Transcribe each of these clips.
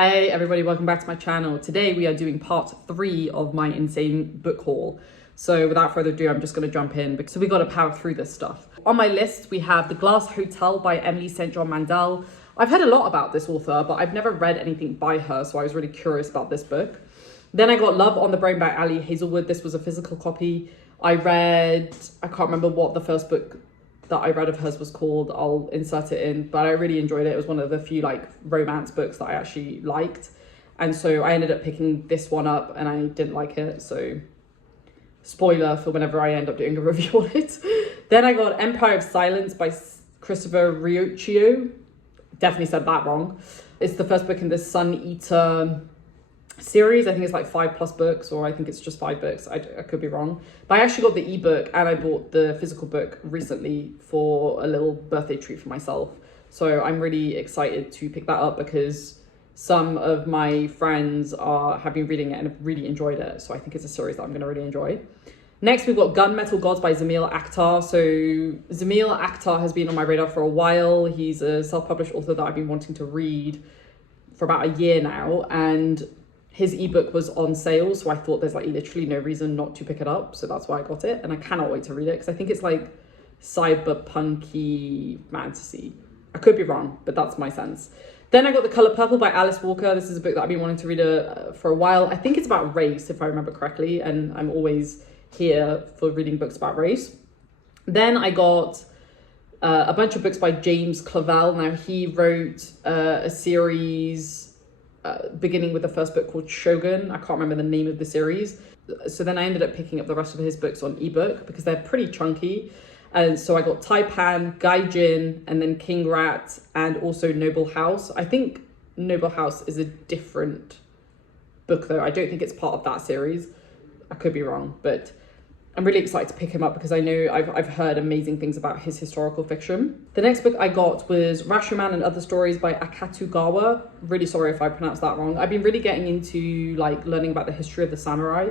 Hey everybody, welcome back to my channel. Today we are doing part 3 of my insane book haul. So without further ado, I'm just going to jump in because we got to power through this stuff. On my list, we have The Glass Hotel by Emily St. John Mandel. I've heard a lot about this author, but I've never read anything by her, so I was really curious about this book. Then I got Love on the Brain by Ali Hazelwood. This was a physical copy. I can't remember what the first book that I read of hers was called. I'll insert it in, but I really enjoyed it. It was one of the few romance books that I actually liked. And so I ended up picking this one up and I didn't like it. So spoiler for whenever I end up doing a review on it. Then I got Empire of Silence by Christopher Riuccio. Definitely said that wrong. It's the first book in the Sun Eater series. I think it's 5+ books, or I think it's just 5 books. I could be wrong, but I actually got the ebook and I bought the physical book recently for a little birthday treat for myself. So I'm really excited to pick that up because some of my friends have been reading it and have really enjoyed it. So I think it's a series that I'm going to really enjoy. Next, we've got Gunmetal Gods by Zamil Akhtar. So Zamil Akhtar has been on my radar for a while. He's a self-published author that I've been wanting to read for about a year now, and his ebook was on sale, so I thought there's literally no reason not to pick it up. So that's why I got it, and I cannot wait to read it because I think it's cyberpunky fantasy. I could be wrong, but that's my sense. Then I got The Color Purple by Alice Walker. This is a book that I've been wanting to read for a while. I think it's about race, if I remember correctly, and I'm always here for reading books about race. Then I got a bunch of books by James Clavell. Now, he wrote a series beginning with the first book called Shogun. I can't remember the name of the series. So then I ended up picking up the rest of his books on ebook because they're pretty chunky. And so I got Taipan, Gaijin, and then King Rat, and also Noble House. I think Noble House is a different book though. I don't think it's part of that series. I could be wrong, but I'm really excited to pick him up because I know I've heard amazing things about his historical fiction. The next book I got was Rasherman and Other Stories by Akutagawa. Really sorry if I pronounced that wrong. I've been really getting into learning about the history of the samurai,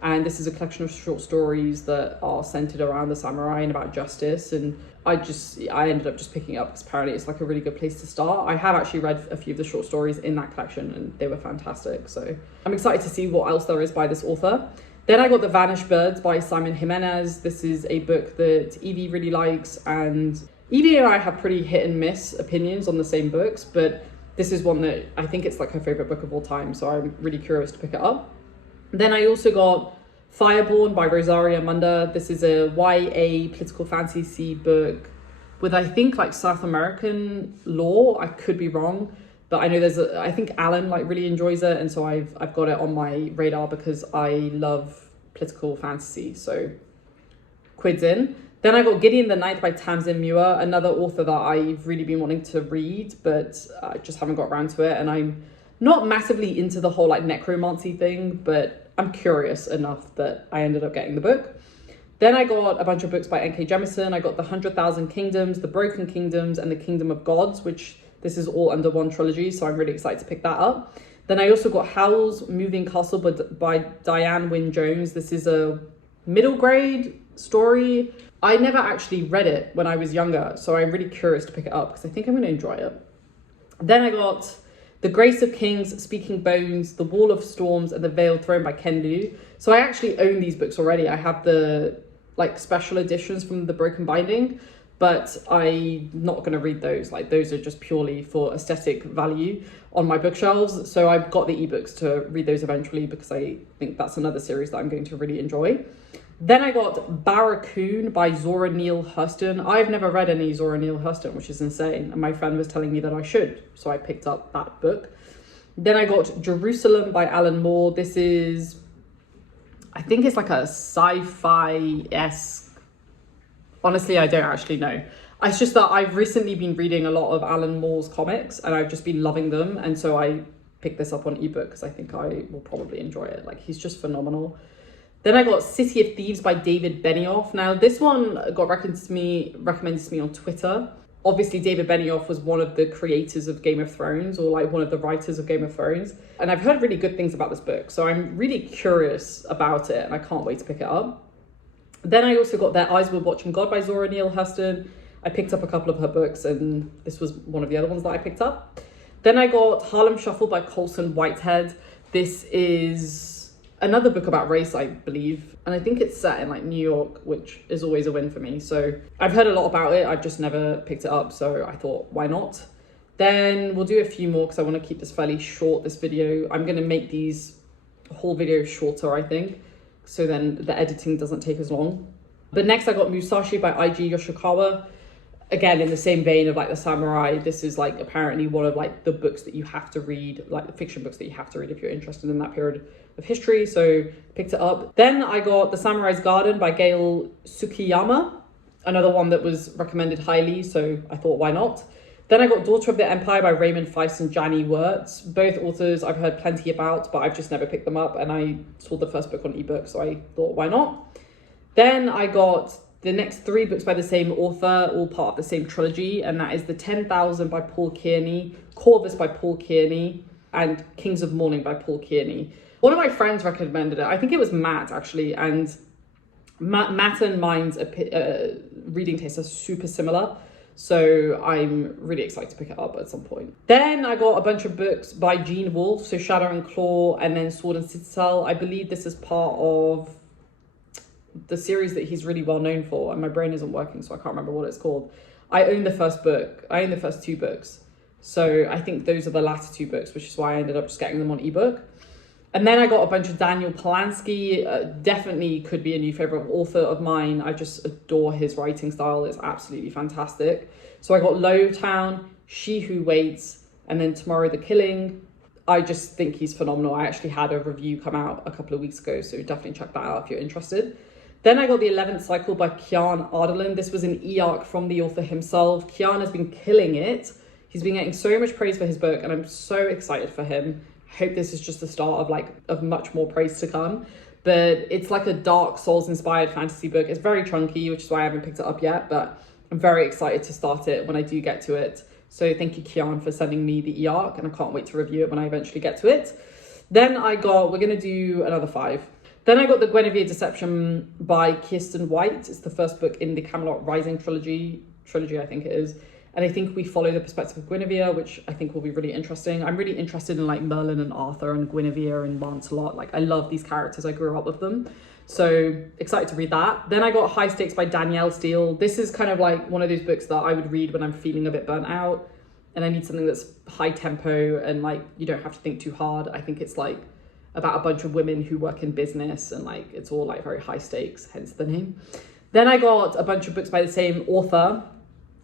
and this is a collection of short stories that are centered around the samurai and about justice. And I ended up just picking it up because apparently it's a really good place to start. I have actually read a few of the short stories in that collection and they were fantastic. So I'm excited to see what else there is by this author. Then I got The Vanishing Birds by Simon Jimenez. This is a book that Evie really likes, and Evie and I have pretty hit and miss opinions on the same books, but this is one that I think it's her favorite book of all time, so I'm really curious to pick it up. Then I also got Fireborn by Rosaria Munda. This is a YA political fantasy book with I think South American lore. I could be wrong, but I know I think Alan really enjoys it, and so I've got it on my radar because I love political fantasy. So quids in. Then I got Gideon the Night by Tamsin Muir, another author that I've really been wanting to read, but I just haven't got around to it. And I'm not massively into the whole necromancy thing, but I'm curious enough that I ended up getting the book. Then I got a bunch of books by N.K. Jemisin. I got The 100,000 Kingdoms, The Broken Kingdoms, and The Kingdom of Gods, which this is all under one trilogy, so I'm really excited to pick that up. Then I also got Howls, Moving Castle by Diane Wynne Jones. This is a middle grade story. I never actually read it when I was younger, so I'm really curious to pick it up because I think I'm going to enjoy it. Then I got The Grace of Kings, Speaking Bones, The Wall of Storms, and The Veiled Throne by Ken Liu. So I actually own these books already. I have the special editions from the Broken Binding, but I'm not going to read those. Those are just purely for aesthetic value on my bookshelves. So I've got the ebooks to read those eventually because I think that's another series that I'm going to really enjoy. Then I got Barracoon by Zora Neale Hurston. I've never read any Zora Neale Hurston, which is insane. And my friend was telling me that I should. So I picked up that book. Then I got Jerusalem by Alan Moore. This is, I think it's a sci-fi-esque. Honestly, I don't actually know. It's just that I've recently been reading a lot of Alan Moore's comics and I've just been loving them. And so I picked this up on ebook because I think I will probably enjoy it. He's just phenomenal. Then I got City of Thieves by David Benioff. Now, this one got recommended to me on Twitter. Obviously, David Benioff was one of the creators of Game of Thrones, or one of the writers of Game of Thrones. And I've heard really good things about this book. So I'm really curious about it and I can't wait to pick it up. Then I also got Their Eyes Will Watch God by Zora Neale Hurston. I picked up a couple of her books and this was one of the other ones that I picked up. Then I got Harlem Shuffle by Colson Whitehead. This is another book about race, I believe. And I think it's set in like New York, which is always a win for me. So I've heard a lot about it. I've just never picked it up. So I thought, why not? Then we'll do a few more because I want to keep this fairly short, this video. I'm going to make these whole videos shorter, I think. So then the editing doesn't take as long. But next I got Musashi by I.G. Yoshikawa. Again, in the same vein of like the samurai, this is like apparently one of like the books that you have to read, like the fiction books that you have to read if you're interested in that period of history. So picked it up. Then I got The Samurai's Garden by Gail Tsukiyama, another one that was recommended highly. So I thought, why not? Then I got Daughter of the Empire by Raymond Feist and Jani Wirtz. Both authors I've heard plenty about, but I've just never picked them up. And I saw the first book on ebook, so I thought, why not? Then I got the next 3 books by the same author, all part of the same trilogy. And that is The 10,000 by Paul Kearney, Corvus by Paul Kearney, and Kings of Morning by Paul Kearney. One of my friends recommended it. I think it was Matt, actually. And Matt and mine's reading tastes are super similar. So I'm really excited to pick it up at some point. Then I got a bunch of books by Gene Wolfe, so Shadow and Claw, and then Sword and Citadel. I believe this is part of the series that he's really well known for, and my brain isn't working, so I can't remember what it's called. I own the first book. I own the first 2 books. So I think those are the latter 2 books, which is why I ended up just getting them on ebook. And then I got a bunch of Daniel Polanski. Definitely could be a new favorite author of mine. I just adore his writing style. It's absolutely fantastic. So I got Lowtown, She Who Waits, and then Tomorrow the Killing. I just think he's phenomenal. I actually had a review come out a couple of weeks ago, so definitely check that out if you're interested. Then I got The 11th Cycle by Kian Ardalan. This was an e-arc from the author himself. Kian has been killing it. He's been getting so much praise for his book, and I'm so excited for him. I hope this is just the start of much more praise to come. But it's like a Dark Souls inspired fantasy book. It's very chunky, which is why I haven't picked it up yet, but I'm very excited to start it when I do get to it. So thank you, Kian, for sending me the e-arc, and I can't wait to review it when I eventually get to it. Then we're going to do another 5. Then I got the Guinevere Deception by Kirsten White. It's the first book in the Camelot Rising trilogy, I think it is. And I think we follow the perspective of Guinevere, which I think will be really interesting. I'm really interested in like Merlin and Arthur and Guinevere and Lancelot. Like I love these characters. I grew up with them. So excited to read that. Then I got High Stakes by Danielle Steele. This is kind of like one of those books that I would read when I'm feeling a bit burnt out and I need something that's high tempo and like you don't have to think too hard. I think it's like about a bunch of women who work in business and like it's all like very high stakes, hence the name. Then I got a bunch of books by the same author,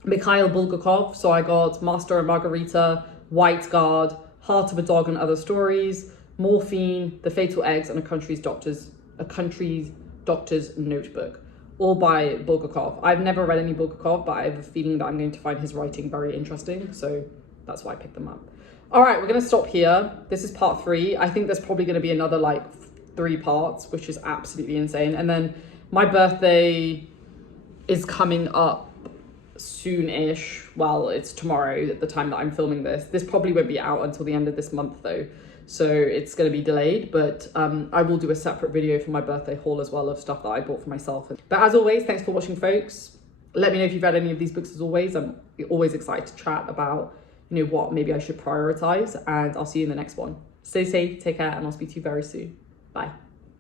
Mikhail Bulgakov. So I got Master and Margarita, White Guard, Heart of a Dog and Other Stories, Morphine, The Fatal Eggs, and A Country's Doctor's Notebook, all by Bulgakov. I've never read any Bulgakov, but I have a feeling that I'm going to find his writing very interesting, so that's why I picked them up. All right, we're going to stop here. This is part 3. I think there's probably going to be another like 3 parts, which is absolutely insane. And then my birthday is coming up soon-ish. Well, it's tomorrow at the time that I'm filming this. This probably won't be out until the end of this month though, so it's going to be delayed, but I will do a separate video for my birthday haul as well of stuff that I bought for myself. But as always, thanks for watching, folks. Let me know if you've read any of these books. As always, I'm always excited to chat about, you know, what maybe I should prioritize, and I'll see you in the next one. Stay safe, take care, and I'll speak to you very soon. Bye.